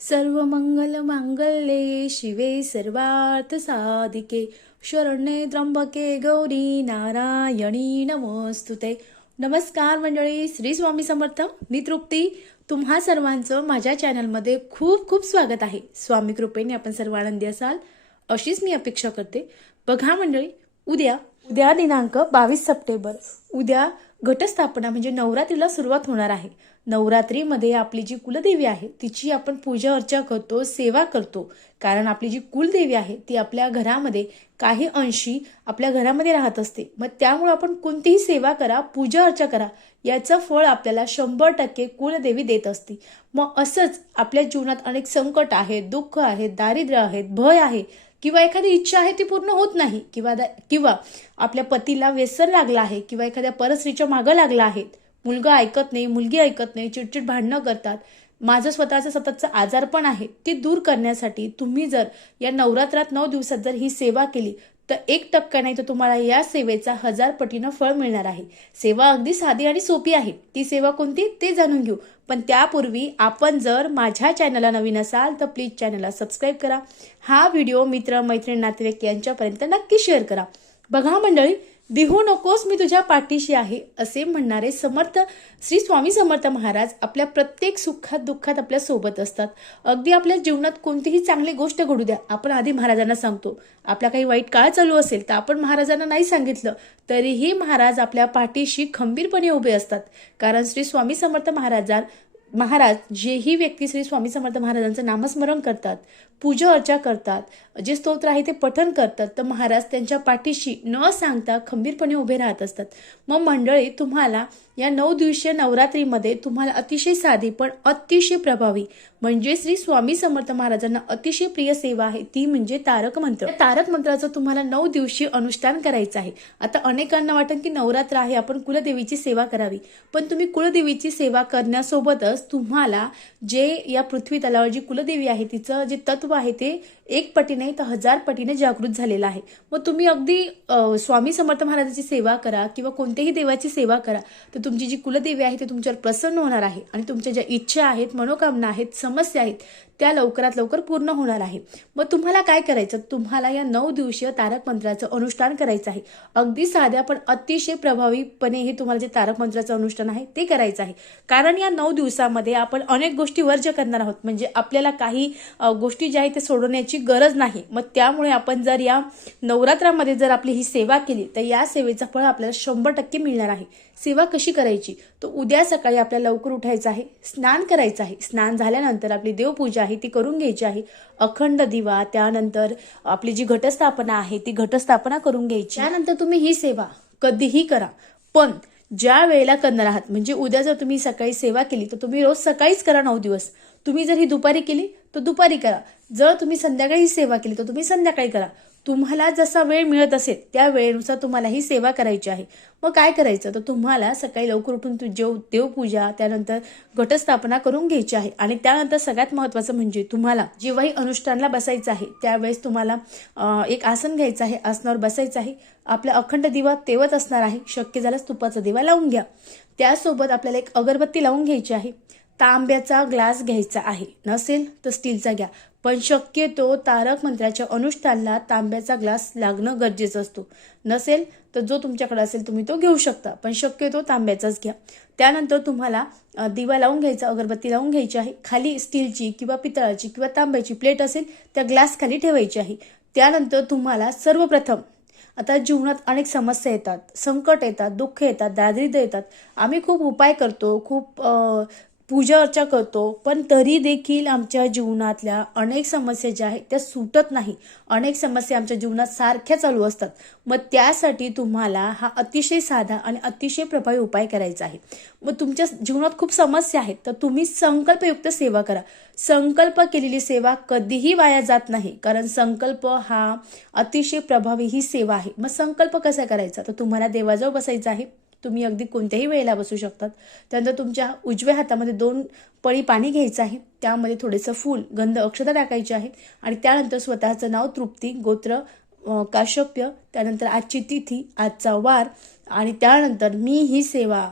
सर्व मंगलमांगले शिवे सर्वार्थ साधिके। शरण्ये त्र्यंबके गौरी नारायणी नमोस्तुते। नमस्कार मंडळी श्री स्वामी समर्थ मी तृप्ती। तुम्हा सर्वांचं माझ्या चॅनलमध्ये खूप खूप स्वागत आहे. स्वामी कृपेने आपण सर्व आनंदी असाल अशीच मी अपेक्षा करते. बघा मंडळी उद्या उद्या दिनांक बावीस सप्टेंबर. उद्या घटस्थापना म्हणजे नवरात्रीला सुरुवात होणार आहे. नवरात्रीमध्ये आपली जी कुलदेवी आहे तिची आपण पूजा अर्चा करतो सेवा करतो. कारण आपली जी कुलदेवी आहे ती आपल्या घरामध्ये काही अंशी आपल्या घरामध्ये राहत असते. मग त्यामुळे आपण कोणतीही सेवा करा पूजा अर्चा करा याचं फळ आपल्याला शंभर टक्के कुलदेवी देत असते. मग असंच आपल्या जीवनात अनेक संकट आहेत दुःख आहेत दारिद्र्य आहेत भय आहे किंवा एखादी इच्छा आहे ती पूर्ण होत नाही किंवा किंवा आपल्या पतीला व्यसन लागलं आहे किंवा एखाद्या परस्त्रीच्या मागं लागला आहे मुलगा ऐकत नाही मुलगी ऐकत नाही चिडचिड भांडणं करतात माझं स्वतःचं सततचं आजारपण आहे ते दूर करण्यासाठी तुम्ही जर या नवरात्रात नऊ दिवसात जर ही सेवा केली तर एक टक्का नाही तर तुम्हाला या सेवेचा हजार पटीनं फळ मिळणार आहे. सेवा अगदी साधी आणि सोपी आहे. ती सेवा कोणती? ते जाणून घेऊ. पण त्यापूर्वी आपण जर माझ्या चॅनलला नवीन असाल तर प्लीज चॅनलला सबस्क्राईब करा. हा व्हिडिओ मित्र मैत्रीण नातेवाईक यांच्यापर्यंत नक्की शेअर करा. बघा मंडळी दिहू नकोस मी तुझ्या पाठीशी आहे असे म्हणणारे समर्थ श्री स्वामी समर्थ महाराज आपल्या प्रत्येक सुखात दुःखात आपल्यासोबत असतात. अगदी आपल्या जीवनात कोणतीही चांगली गोष्ट घडू द्या आपण आधी महाराजांना सांगतो. आपला काही वाईट काळ चालू असेल तर आपण महाराजांना नाही सांगितलं तरीही महाराज आपल्या पाठीशी खंबीरपणे उभे असतात. कारण श्री स्वामी समर्थ महाराजां महाराज जेही व्यक्ती श्री स्वामी समर्थ महाराजांचं नामस्मरण करतात पूजा अर्चा करतात जे स्तोत्र आहे ते पठन करतात तर महाराज त्यांच्या पाठीशी न सांगता खंबीरपणे उभे राहत असतात. मग मंडळी तुम्हाला या नऊ दिवसीय नवरात्रीमध्ये तुम्हाला अतिशय साधी पण अतिशय प्रभावी म्हणजे श्री स्वामी समर्थ महाराजांना अतिशय प्रिय सेवा आहे ती म्हणजे तारक मंत्र. तारक मंत्राचं तुम्हाला नऊ दिवशी अनुष्ठान करायचं आहे. आता अनेकांना वाटतं की नवरात्र आहे आपण कुलदेवीची सेवा करावी. पण तुम्ही कुलदेवीची सेवा करण्यासोबतच तुम्हाला जे या पृथ्वी तलावर जी कुलदेवी आहे तिचं जे तत्व आहे ते एक पटीने तर हजार पटीने जागृत झालेला आहे. मग तुम्ही अगदी स्वामी समर्थ महाराजाची सेवा करा किंवा कोणत्याही देवाची सेवा करा तर तुमची जी कुलदेवी आहे ती तुमच्यावर प्रसन्न होणार आहे आणि तुमच्या ज्या इच्छा आहेत मनोकामना आहेत समस्या आहेत त्या लवकरात लवकर पूर्ण होणार आहे. मग तुम्हाला काय करायचं? तुम्हाला या नऊ दिवसीय तारक मंत्राचं अनुष्ठान करायचं आहे. अगदी साध्या पण अतिशय प्रभावीपणे हे तुम्हाला जे तारक मंत्राचं अनुष्ठान आहे ते करायचं आहे. कारण या नऊ दिवसामध्ये आपण अनेक गोष्टी वर्ज करणार आहोत. म्हणजे आपल्याला काही गोष्टी ज्या आहेत ते सोडवण्याची गरज नाही. मग त्यामुळे आपण जर या नवरात्रामध्ये जर आपली ही सेवा केली तर या सेवेचं फळ आपल्याला शंभर टक्के मिळणार आहे. सेवा कशी करायची? तर उद्या सकाळी आपल्याला लवकर उठायचं आहे स्नान करायचं आहे. स्नान झाल्यानंतर आपली देवपूजा आहे ती करून घ्यायची आहे. अखंड दिवा त्यानंतर आपली जी घटस्थापना आहे ती घटस्थापना करून घ्यायची. त्यानंतर तुम्ही ही सेवा कधीही करा. पण ज्या वेळेला करणार आहात म्हणजे उद्या जर तुम्ही सकाळी सेवा केली तर तुम्ही रोज सकाळीच करा नऊ दिवस. तुम्ही जर ही दुपारी केली तर दुपारी करा. जर तुम्ही संध्याकाळी ही सेवा केली तर तुम्ही संध्याकाळी करा. तुम्हाला जसा वेळ मिळत असेल त्या वेळेनुसार तुम्हाला ही सेवा करायची आहे. मग काय करायचं? तर तुम्हाला सकाळी लवकर उठून तू जेव देवपूजा त्यानंतर घटस्थापना करून घ्यायची आहे. आणि त्यानंतर सगळ्यात महत्त्वाचं म्हणजे तुम्हाला जेव्हाही अनुष्ठानला बसायचं आहे त्यावेळेस तुम्हाला एक आसन घ्यायचं आहे. आसनावर बसायचं आहे. आपला अखंड दिवा तेवत असणार आहे. शक्य झाल्यास तुपाचा दिवा लावून घ्या. त्यासोबत आपल्याला एक अगरबत्ती लावून घ्यायची आहे. तांब्याचा ग्लास घ्यायचा आहे. नसेल तर स्टीलचा घ्या. पण शक्यतो तारक मंत्राच्या अनुष्ठानला तांब्याचा ग्लास लागणं गरजेचं असतो. नसेल तर जो तुमच्याकडे असेल तुम्ही तो घेऊ शकता. पण शक्यतो तांब्याचाच घ्या. त्यानंतर तुम्हाला दिवा लावून घ्यायचा अगरबत्ती लावून घ्यायची आहे. खाली स्टीलची किंवा पितळाची किंवा तांब्याची प्लेट असेल त्या ग्लास खाली ठेवायची आहे. त्यानंतर तुम्हाला सर्वप्रथम आता जीवनात अनेक समस्या येतात. संकट येतात दुःख येतात दारिद्र्य येतात. आम्ही खूप उपाय करतो. खूप पूजा अर्चा करतो पण तरी देखील आमच्या जीवनातल्या अनेक समस्या ज्या आहेत त्या सुटत नाही. अनेक समस्या आमच्या जीवनात सारख्या चालू असतात. मग त्यासाठी तुम्हाला हा अतिशय साधा आणि अतिशय प्रभावी उपाय करायचा आहे. मग तुमच्या जीवनात खूप समस्या आहेत तर तुम्ही संकल्पयुक्त सेवा करा. संकल्प केलेली सेवा कधीही वाया जात नाही कारण संकल्प हा अतिशय प्रभावी ही सेवा आहे. मग संकल्प कसा करायचा? तर तुम्हाला देवाजवळ बसायचा आहे. तुम्ही अगदी कोणत्याही वेळेला बसू शकतात. त्यानंतर तुमच्या उजव्या हातामध्ये दोन पळी पाणी घ्यायचं आहे. त्यामध्ये थोडेसं फूल गंध अक्षता टाकायची आहे. आणि त्यानंतर स्वतःचं नाव तृप्ती गोत्र काशप्य काश्यप्य त्यानंतर आजची तिथी आजचा वार आणि त्यानंतर मी ही सेवा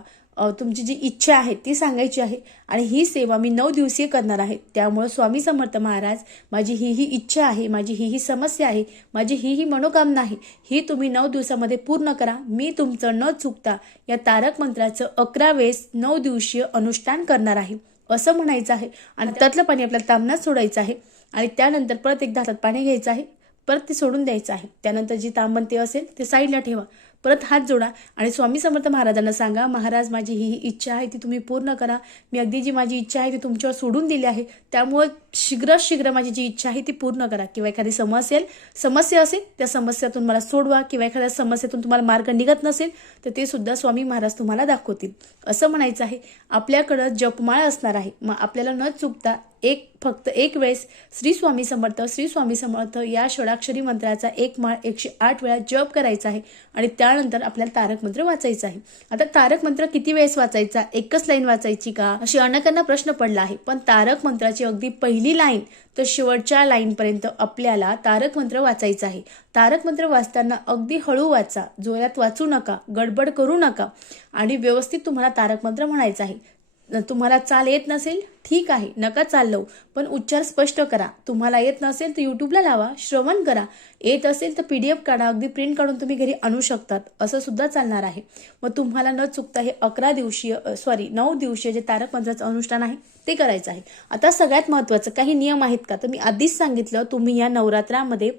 तुमची जी इच्छा आहे ती सांगायची आहे. आणि ही सेवा मी नऊ दिवसीय करणार आहे. त्यामुळं स्वामी समर्थ महाराज माझी ही ही इच्छा आहे माझी ही ही समस्या आहे माझी ही ही मनोकामना आहे ही तुम्ही नऊ दिवसामध्ये पूर्ण करा. मी तुमचं न चुकता या तारक मंत्राचं अकरा वेळेस नऊ दिवसीय अनुष्ठान करणार आहे. असं म्हणायचं आहे. आणि त्यातलं पाणी आपल्याला तांबण्यात सोडायचं आहे. आणि त्यानंतर परत एकदा हातात पाणी घ्यायचं आहे. परत ते सोडून द्यायचं आहे. त्यानंतर जी तांबण ते असेल ते साईडला ठेवा. परत हात जोडा. आणि स्वामी समर्थ महाराजांना सांगा महाराज माझी ही ही इच्छा आहे ती तुम्ही पूर्ण करा. मी अगदी जी माझी इच्छा आहे ती तुमच्यावर सोडून दिली आहे. त्यामुळे शीघ्र शीघ्र माझी जी इच्छा आहे ती पूर्ण करा. किंवा एखादी समस्या समस्या असेल त्या समस्यातून मला सोडवा. किंवा एखाद्या समस्येतून तुम्हाला मार्ग निघत नसेल तर ते सुद्धा स्वामी महाराज तुम्हाला दाखवतील. असं म्हणायचं आहे. आपल्याकडं जपमाळ असणार आहे. मग आपल्याला न चुकता एक फक्त एक वेळेस श्री स्वामी समर्थ श्री स्वामी समर्थ या षडाक्षरी मंत्राचा एक माळ एकशे आठ वेळा जप करायचा आहे आणि त्यानंतर आपल्याला तारक मंत्र वाचायचा आहे. आता तारक मंत्र किती वेळेस वाचायचा? एकच लाईन वाचायची का? अशी अनेकांना प्रश्न पडला आहे. पण तारक मंत्राची अगदी पहिली लाईन तर शेवटच्या लाईनपर्यंत आपल्याला तारक मंत्र वाचायचं आहे. तारक मंत्र वाचताना अगदी हळू वाचा. जोरात वाचू नका. गडबड करू नका. आणि व्यवस्थित तुम्हाला तारक मंत्र म्हणायचं आहे. तुम्हाला चाल येत नसेल ठीक आहे नका चाललो पण उच्चार स्पष्ट करा. तुम्हाला येत नसेल तर यूट्यूबला लावा श्रवण करा. येत असेल तर पी डी एफ काढा अगदी प्रिंट काढून तुम्ही घरी आणू शकतात. असं सुद्धा चालणार आहे. मग तुम्हाला न चुकता हे अकरा दिवसीय सॉरी नऊ दिवसीय जे तारक मंत्राचं अनुष्ठान आहे ते करायचं आहे. आता सगळ्यात महत्त्वाचं काही नियम आहेत का? तर मी आधीच सांगितलं तुम्ही या नवरात्रामध्ये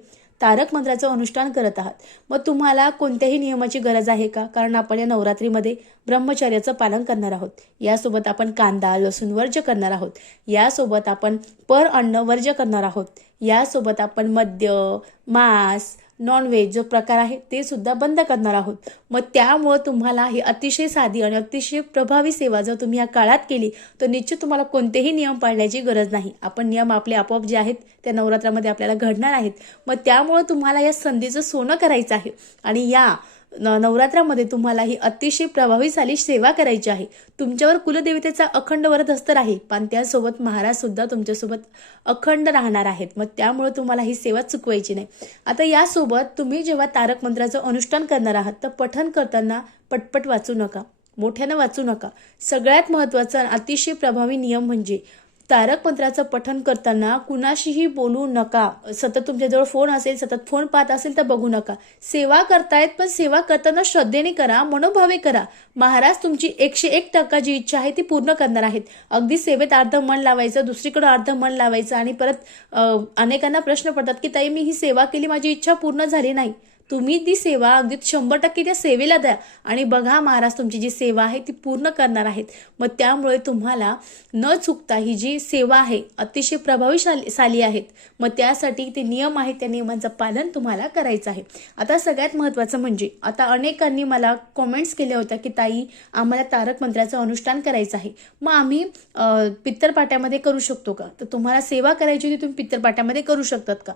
तारक मंत्राचं अनुष्ठान करत आहात. मग तुम्हाला कोणत्याही नियमाची गरज आहे का? कारण आपण या नवरात्रीमध्ये ब्रह्मचर्याचं पालन करणार आहोत. यासोबत आपण कांदा लसूण वर्ज करणार आहोत. यासोबत आपण पर अन्न वर्ज करणार आहोत. यासोबत आपण मद्य मांस नॉनव्हेज जो प्रकार आहे ते सुद्धा बंद करणार आहोत. मग त्यामुळं तुम्हाला ही अतिशय साधी आणि अतिशय प्रभावी सेवा जर तुम्ही या काळात केली तर निश्चित तुम्हाला कोणतेही नियम पाळण्याची गरज नाही. आपण नियम आपले आपोआप जे आहेत त्या नवरात्रामध्ये आपल्याला घडणार आहेत. मग त्यामुळं तुम्हाला या संधीचं सोनं करायचं आहे. आणि या नवरात्रामध्ये तुम्हाला ही अतिशय प्रभावीशाली सेवा करायची आहे. तुमच्यावर कुलदेवतेचा अखंड वरदहस्त आहे. पण त्यासोबत महाराज सुद्धा तुमच्यासोबत अखंड राहणार आहेत. मग त्यामुळे तुम्हाला ही सेवा चुकवायची नाही. आता यासोबत तुम्ही जेव्हा तारक मंत्राचं अनुष्ठान करणार आहात तर पठन करताना पटपट वाचू नका. मोठ्यानं वाचू नका. सगळ्यात महत्त्वाचा अतिशय प्रभावी नियम म्हणजे तारक मंत्राचं पठन करताना कुणाशीही बोलू नका. सतत तुमच्याजवळ फोन असेल सतत फोन पाहत असेल तर बघू नका. सेवा करतायत पण सेवा करताना श्रद्धेने करा मनोभावे करा. महाराज तुमची एकशे एक टक्का जी इच्छा आहे ती पूर्ण करणार आहेत. अगदी सेवेत अर्ध मन लावायचं दुसरीकडे अर्ध मन लावायचं आणि परत अनेकांना प्रश्न पडतात की ताई मी ही सेवा केली माझी इच्छा पूर्ण झाली नाही. तुम्ही ती सेवा अगदी शंभर टक्के त्या सेवेला द्या. आणि बघा महाराज तुमची जी सेवा आहे ती पूर्ण करणार आहेत. मग त्यामुळे तुम्हाला न चुकता ही जी सेवा आहे अतिशय प्रभावीशाली साली आहेत. मग त्यासाठी ते नियम आहेत त्या नियमांचं पालन तुम्हाला करायचं आहे. आता सगळ्यात महत्त्वाचं म्हणजे आता अनेकांनी मला कॉमेंट्स केल्या होत्या की ताई आम्हाला तारक मंत्राचं अनुष्ठान करायचं आहे. मग आम्ही पित्तरपाट्यामध्ये करू शकतो का? तर तुम्हाला सेवा करायची होती तुम्ही पित्तरपाट्यामध्ये करू शकतात का?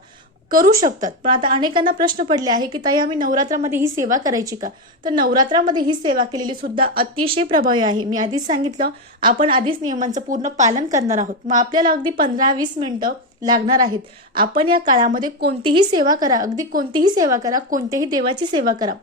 करू शकतात. पण आता अनेकांना प्रश्न पडले आहे की ताई आम्ही नवरात्रामध्ये ही सेवा करायची का? तर नवरात्रामध्ये ही सेवा केलेली सुद्धा अतिशय प्रभावी आहे. मी आधीच सांगितलं आपण आधीच नियमांचं पूर्ण पालन करणार आहोत. मग आपल्याला अगदी पंधरा वीस मिनिटं लागणार आहेत. आपण या काळामध्ये कोणतीही सेवा करा अगदी कोणतीही सेवा करा कोणत्याही देवाची सेवा करा.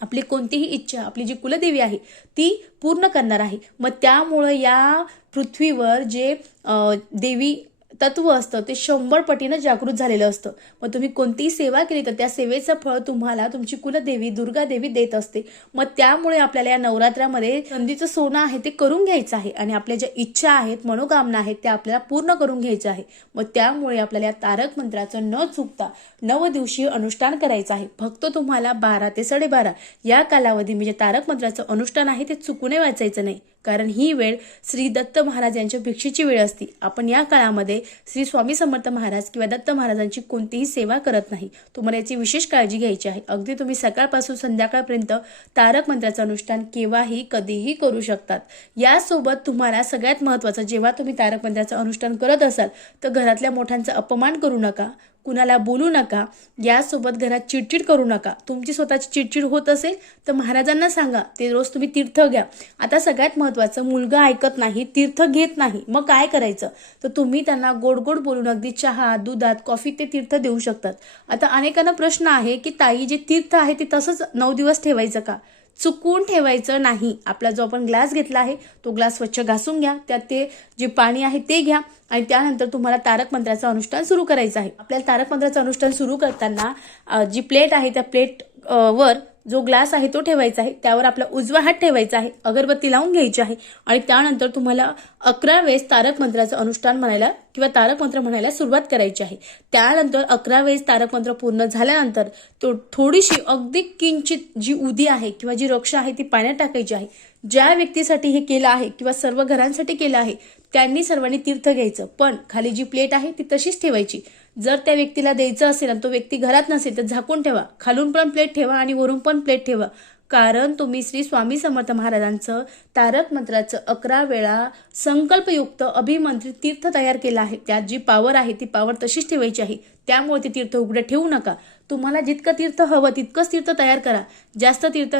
आपली कोणतीही इच्छा आपली जी कुलदेवी आहे ती पूर्ण करणार आहे. मग त्यामुळं या पृथ्वीवर जे देवी तत्व असतं ते शंभर पटीनं जागृत झालेलं असतं. मग तुम्ही कोणतीही सेवा केली तर त्या सेवेचं फळ तुम्हाला तुमची कुलदेवी दुर्गा देवी देत असते. मग त्यामुळे आपल्याला या नवरात्रामध्ये संधीचं सोनं आहे ते करून घ्यायचं आहे. आणि आपल्या ज्या इच्छा आहेत मनोकामना आहेत त्या आपल्याला पूर्ण करून घ्यायच्या आहे. मग त्यामुळे आपल्याला या तारक मंत्राचं न चुकता नव दिवशीय अनुष्ठान करायचं आहे. फक्त तुम्हाला बारा ते साडेबारा या कालावधी म्हणजे तारक मंत्राचं अनुष्ठान आहे ते चुकूने वाचायचं नाही. कारण ही वेळ श्री दत्त महाराज यांच्या भिक्षेची वेळ असती. आपण या काळामध्ये श्री स्वामी समर्थ महाराज किंवा दत्त महाराजांची कोणतीही सेवा करत नाही. तुम्हाला याची विशेष काळजी घ्यायची आहे. अगदी तुम्ही सकाळपासून संध्याकाळपर्यंत तारक मंत्राचं अनुष्ठान केव्हाही कधीही करू शकतात. यासोबत तुम्हाला सगळ्यात महत्त्वाचं जेव्हा तुम्ही तारक मंत्राचं अनुष्ठान करत असाल तर घरातल्या मोठ्यांचा अपमान करू नका. कुणाला बोलू नका यासोबत घरात चिडचिड करू नका. तुमची स्वतःची चिडचिड होत असेल तर महाराजांना सांगा ते रोज तुम्ही तीर्थ घ्या. आता सगळ्यात महत्त्वाचं मुलगा ऐकत नाही तीर्थ घेत नाही. मग काय करायचं? तर तुम्ही त्यांना गोड गोड बोलून अगदी चहा दुधात कॉफी ते तीर्थ देऊ शकतात. आता अनेकांना प्रश्न आहे की ताई जे तीर्थ आहे ते तसंच नऊ दिवस ठेवायचं का? चुकवून ठेवायचं नाही. आपला जो आपण ग्लास घेतला आहे तो ग्लास स्वच्छ घासून घ्या. त्यात ते जे पाणी आहे ते घ्या. आणि त्यानंतर तुम्हाला तारक मंत्राचं अनुष्ठान सुरू करायचं आहे. आपल्याला तारक मंत्राचं अनुष्ठान सुरू करताना जी प्लेट आहे त्या प्लेट वर जो ग्लास आहे तो ठेवायचा आहे त्यावर आपला उजवा हात ठेवायचा आहे अगरबत्ती लावून घ्यायची आहे आणि त्यानंतर तुम्हाला अकरा वेळेस तारक मंत्राचं अनुष्ठान म्हणायला किंवा तारक मंत्र म्हणायला सुरुवात करायची आहे. त्यानंतर अकरा वेळेस तारक मंत्र पूर्ण झाल्यानंतर तो थोडीशी अगदी किंचित जी उदी आहे किंवा जी रक्षा आहे ती पाण्यात टाकायची आहे. ज्या व्यक्तीसाठी हे केलं आहे किंवा सर्व घरांसाठी केलं आहे त्यांनी सर्वांनी तीर्थ घ्यायचं. पण खाली जी प्लेट आहे ती तशीच ठेवायची. जर त्या व्यक्तीला द्यायचं असेल आणि तो व्यक्ती घरात नसेल तर झाकून ठेवा. खालून पण प्लेट ठेवा आणि वरून पण प्लेट ठेवा. कारण तुम्ही श्री स्वामी समर्थ महाराजांचं तारक मंत्राचं अकरा वेळा संकल्पयुक्त अभिमंत्रित तीर्थ तयार केलं आहे. त्यात जी पावर आहे ती पावर तशीच ठेवायची आहे. त्यामुळे ते तीर्थ उघडं ठेवू नका. तुम्हाला जितकं तीर्थ हवं तितकंच तीर्थ तयार करा. जास्त तीर्थ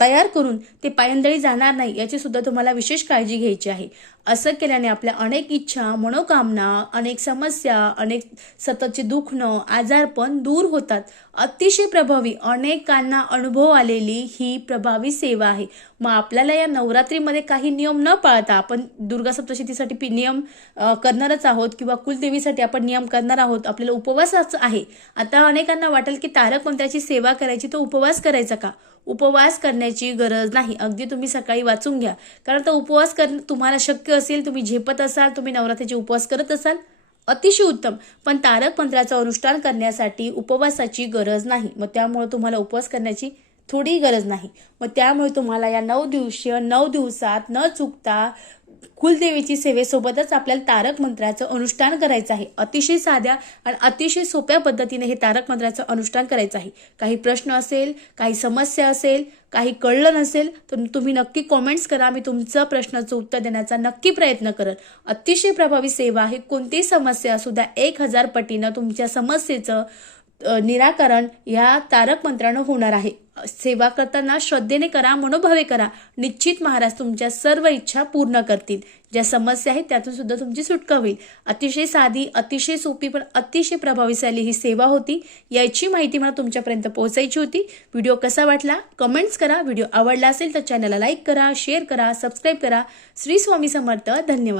तयार करून ते पायंदळी जाणार नाही याची सुद्धा तुम्हाला विशेष काळजी घ्यायची आहे. असं केल्याने आपल्या अनेक इच्छा मनोकामना अनेक समस्या अनेक सततचे दुखणं आजारपण दूर होतात. अतिशय प्रभावी अनेकांना अनुभव आलेली ही प्रभावी सेवा आहे. मग आपल्याला या नवरात्रीमध्ये काही नियम न पाळता आपण दुर्गा सप्तशतीसाठी नियम करणारच आहोत किंवा कुलदेवीसाठी आपण नियम करणार आहोत आपल्याला उपवासच आहे. आता अनेकांना वाटेल की तारक मंत्र्याची सेवा करायची तर उपवास करायचा का? उपवास करण्याची गरज नाही. अगदी तुम्ही सकाळी वाचून घ्या. कारण तो उपवास कर तुम्हाला शक्य असेल तुम्ही झेपत असाल तुम्ही नवरात्रीचे उपवास करत असाल अतिशय उत्तम. पण तारक मंत्राचं अनुष्ठान करण्यासाठी उपवासाची गरज नाही. मग त्यामुळे तुम्हाला उपवास करण्याची थोडी गरज नाही. मग त्यामुळे तुम्हाला या नऊ दिवशीय नऊ दिवसात न चुकता कुलदेवीची सेवेसोबतच आपल्याला तारक मंत्राचं अनुष्ठान करायचं आहे. अतिशय साध्या आणि अतिशय सोप्या पद्धतीने हे तारक मंत्राचं अनुष्ठान करायचं आहे. काही प्रश्न असेल काही समस्या असेल काही कळलं नसेल तर तुम्ही नक्की कॉमेंट्स करा. मी तुमचं प्रश्नाचं उत्तर देण्याचा नक्की प्रयत्न करेन अतिशय प्रभावी सेवा आहे. कोणतीही समस्या सुद्धा एक हजार पटीनं तुमच्या समस्येचं निराकरण या तारक मंत्रानं होणार आहे. सेवा करताना श्रद्धेने करा मनोभावे करा. निश्चित महाराज तुमच्या सर्व इच्छा पूर्ण करतील. ज्या समस्या आहेत त्यातून सुद्धा तुमची सुटका होईल. अतिशय साधी अतिशय सोपी पण अतिशय प्रभावीशाली ही सेवा होती. याची माहिती मला तुमच्यापर्यंत पोहोचायची होती. व्हिडिओ कसा वाटला? कमेंट्स करा. व्हिडिओ आवडला असेल तर चॅनलला लाईक करा शेअर करा सबस्क्राईब करा. श्री स्वामी समर्थ. धन्यवाद.